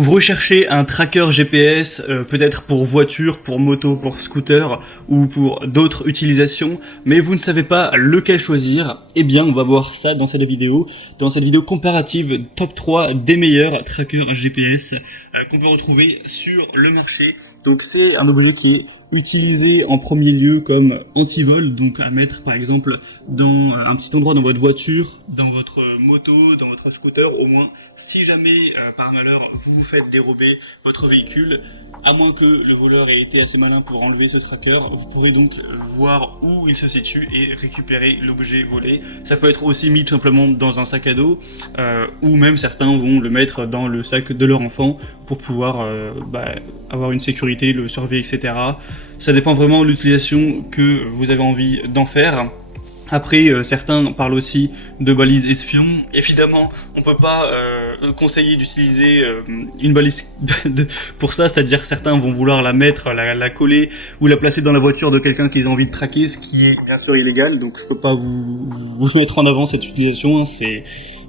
Vous recherchez un tracker GPS, peut-être pour voiture, pour moto, pour scooter ou pour d'autres utilisations, mais vous ne savez pas lequel choisir. Eh bien, on va voir ça dans cette vidéo comparative top 3 des meilleurs trackers GPS qu'on peut retrouver sur le marché. Donc c'est un objet qui est utilisé en premier lieu comme anti-vol, donc à mettre par exemple dans un petit endroit dans votre voiture, dans votre moto, dans votre scooter, au moins si jamais par malheur vous vous faites dérober votre véhicule, à moins que le voleur ait été assez malin pour enlever ce tracker, vous pourrez donc voir où il se situe et récupérer l'objet volé. Ça peut être aussi mis tout simplement dans un sac à dos, ou même certains vont le mettre dans le sac de leur enfant pour pouvoir avoir une sécurité, le surveiller, etc. Ça dépend vraiment de l'utilisation que vous avez envie d'en faire. Après, certains parlent aussi de balises espions. Évidemment, on peut pas conseiller d'utiliser une balise pour ça, c'est-à-dire certains vont vouloir la mettre, la coller ou la placer dans la voiture de quelqu'un qu'ils ont envie de traquer, ce qui est bien sûr illégal. Donc je peux pas vous mettre en avant cette utilisation.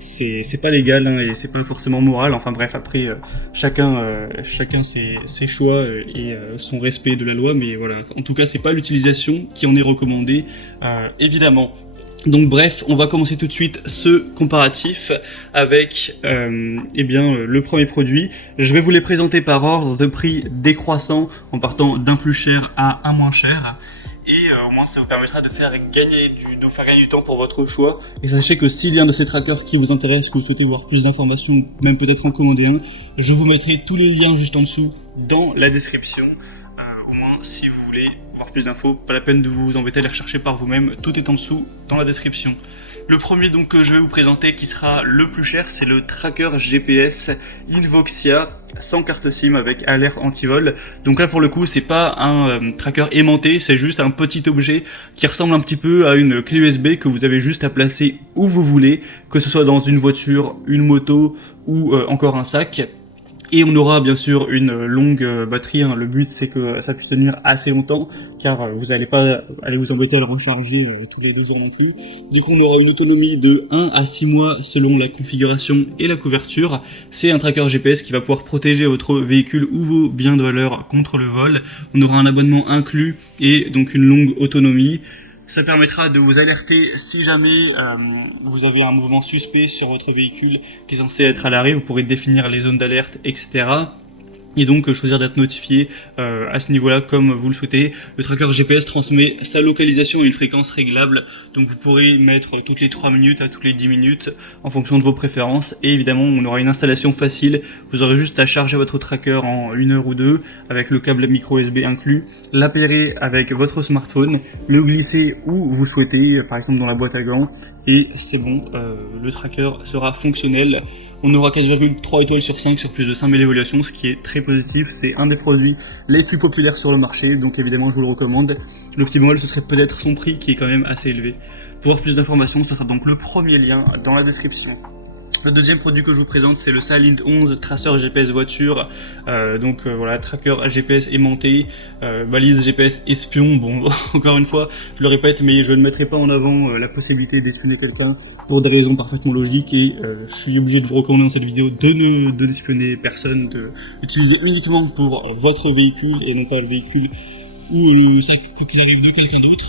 C'est pas légal et c'est pas forcément moral. Enfin bref, après chacun ses choix et son respect de la loi, mais voilà. En tout cas, c'est pas l'utilisation qui en est recommandée, évidemment. Donc bref, on va commencer tout de suite ce comparatif avec le premier produit. Je vais vous les présenter par ordre de prix décroissant en partant d'un plus cher à un moins cher. Et au moins ça vous permettra de faire gagner du temps pour votre choix. Et sachez que s'il y a un de ces trackers qui vous intéresse, que vous souhaitez voir plus d'informations, ou même peut-être en commander un, je vous mettrai tous les liens juste en dessous dans la description. Au moins si vous voulez voir plus d'infos, pas la peine de vous embêter à les rechercher par vous-même, tout est en dessous dans la description. Le premier donc que je vais vous présenter qui sera le plus cher, c'est le tracker GPS Invoxia sans carte SIM avec alerte anti-vol. Donc là pour le coup c'est pas un tracker aimanté, c'est juste un petit objet qui ressemble un petit peu à une clé USB que vous avez juste à placer où vous voulez, que ce soit dans une voiture, une moto ou encore un sac. Et on aura bien sûr une longue batterie, hein. Le but c'est que ça puisse tenir assez longtemps, car vous n'allez pas aller vous embêter à le recharger tous les 2 jours non plus. Donc on aura une autonomie de 1 à 6 mois selon la configuration et la couverture. C'est un tracker GPS qui va pouvoir protéger votre véhicule ou vos biens de valeur contre le vol. On aura un abonnement inclus et donc une longue autonomie. Ça permettra de vous alerter si jamais vous avez un mouvement suspect sur votre véhicule qui est censé être à l'arrêt. Vous pourrez définir les zones d'alerte, etc. Et donc choisir d'être notifié à ce niveau-là comme vous le souhaitez. Le tracker GPS transmet sa localisation à une fréquence réglable, donc vous pourrez mettre toutes les 3 minutes à toutes les 10 minutes en fonction de vos préférences. Et évidemment on aura une installation facile, vous aurez juste à charger votre tracker en 1 heure ou 2 avec le câble micro USB inclus, l'appairer avec votre smartphone, le glisser où vous souhaitez, par exemple dans la boîte à gants, et c'est bon, le tracker sera fonctionnel. On aura 4,3 étoiles sur 5 sur plus de 5000 évaluations, ce qui est très positif. C'est un des produits les plus populaires sur le marché, donc évidemment je vous le recommande. Le petit bémol, ce serait peut-être son prix qui est quand même assez élevé. Pour avoir plus d'informations, ça sera donc le premier lien dans la description. Le deuxième produit que je vous présente, c'est le Salint 11 traceur GPS voiture. Voilà, tracker GPS aimanté, balise GPS espion. Bon, encore une fois, je le répète, mais je ne mettrai pas en avant la possibilité d'espionner quelqu'un pour des raisons parfaitement logiques. Et je suis obligé de vous recommander dans cette vidéo de n'espionner personne, de l'utiliser uniquement pour votre véhicule et non pas le véhicule ou le sac quoi qu'il arrive de quelqu'un d'autre.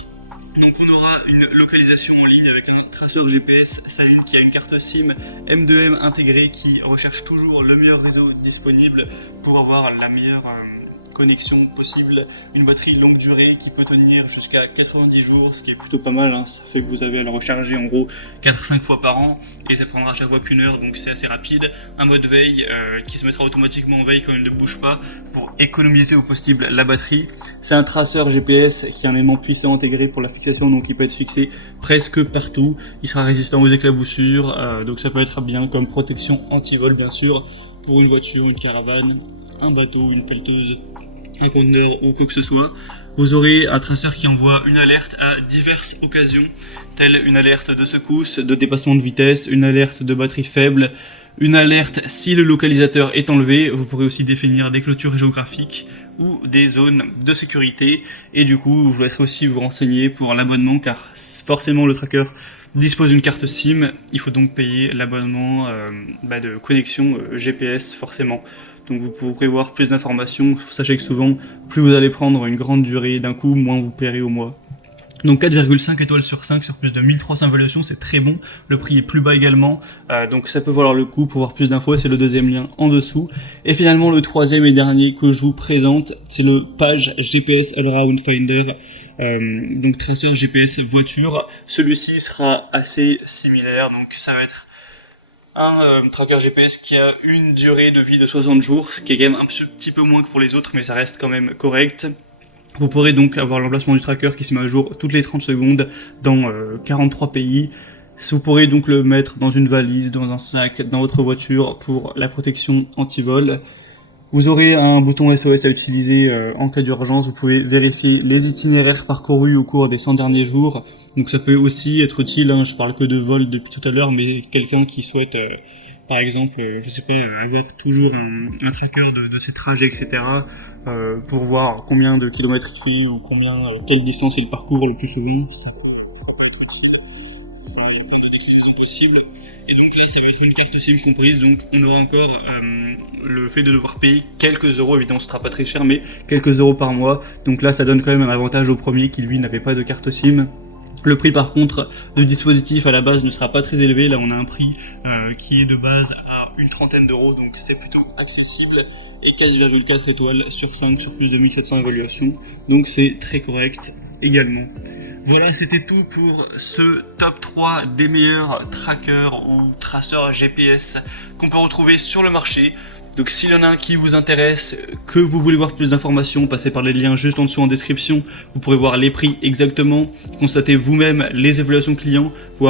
Donc on aura une localisation en ligne avec un traceur GPS Salint qui a une carte SIM M2M intégrée qui recherche toujours le meilleur réseau disponible pour avoir la meilleure connexion possible, une batterie longue durée qui peut tenir jusqu'à 90 jours, ce qui est plutôt pas mal, hein. Ça fait que vous avez à le recharger en gros 4-5 fois par an et ça prendra à chaque fois qu'1 heure, donc c'est assez rapide. Un mode veille qui se mettra automatiquement en veille quand il ne bouge pas pour économiser au possible la batterie. C'est un traceur GPS qui a un élément puissant intégré pour la fixation, donc il peut être fixé presque partout. Il sera résistant aux éclaboussures, donc ça peut être bien comme protection anti-vol bien sûr pour une voiture, une caravane, un bateau, une pelleteuse, un conteneur ou quoi que ce soit. Vous aurez un traceur qui envoie une alerte à diverses occasions, telle une alerte de secousse, de dépassement de vitesse, une alerte de batterie faible, une alerte si le localisateur est enlevé. Vous pourrez aussi définir des clôtures géographiques ou des zones de sécurité. Et du coup, je vous laisserai aussi vous renseigner pour l'abonnement, car forcément le tracker dispose d'une carte SIM. Il faut donc payer l'abonnement de connexion GPS forcément. donc vous pourrez voir plus d'informations. Sachez que souvent, plus vous allez prendre une grande durée d'un coup, moins vous paierez au mois. Donc 4,5 étoiles sur 5 sur plus de 1300 évaluations, c'est très bon. Le prix est plus bas également, donc ça peut valoir le coup. Pour voir plus d'infos, c'est le deuxième lien en dessous. Et finalement, le troisième et dernier que je vous présente, c'est le Page GPS Allround Finder, donc traceur GPS voiture. Celui-ci sera assez similaire, donc ça va être un tracker GPS qui a une durée de vie de 60 jours, ce qui est quand même un petit peu moins que pour les autres, mais ça reste quand même correct. Vous pourrez donc avoir l'emplacement du tracker qui se met à jour toutes les 30 secondes dans 43 pays. Vous pourrez donc le mettre dans une valise, dans un sac, dans votre voiture pour la protection anti-vol. Vous aurez un bouton SOS à utiliser en cas d'urgence. Vous pouvez vérifier les itinéraires parcourus au cours des 100 derniers jours. Donc ça peut aussi être utile, hein, je parle que de vol depuis tout à l'heure, mais quelqu'un qui souhaite... par exemple, je sais pas, avoir toujours un tracker de ses trajets, etc. Pour voir combien de kilomètres il fait ou quelle distance est le parcours le plus souvent, ça peut être utile. Alors, il y a plein de déclinaisons possibles. Et donc là, ça va être une carte SIM comprise, donc on aura encore le fait de devoir payer quelques euros, évidemment ce sera pas très cher, mais quelques euros par mois. Donc là, ça donne quand même un avantage au premier qui lui n'avait pas de carte SIM. Le prix par contre du dispositif à la base ne sera pas très élevé, là on a un prix qui est de base à une trentaine d'euros, donc c'est plutôt accessible, et 4,4 étoiles sur 5 sur plus de 1700 évaluations, donc c'est très correct également. Voilà, c'était tout pour ce top 3 des meilleurs trackers ou traceurs GPS qu'on peut retrouver sur le marché. Donc s'il y en a un qui vous intéresse, que vous voulez voir plus d'informations, passez par les liens juste en dessous en description. Vous pourrez voir les prix exactement, constater vous-même les évaluations clients, voir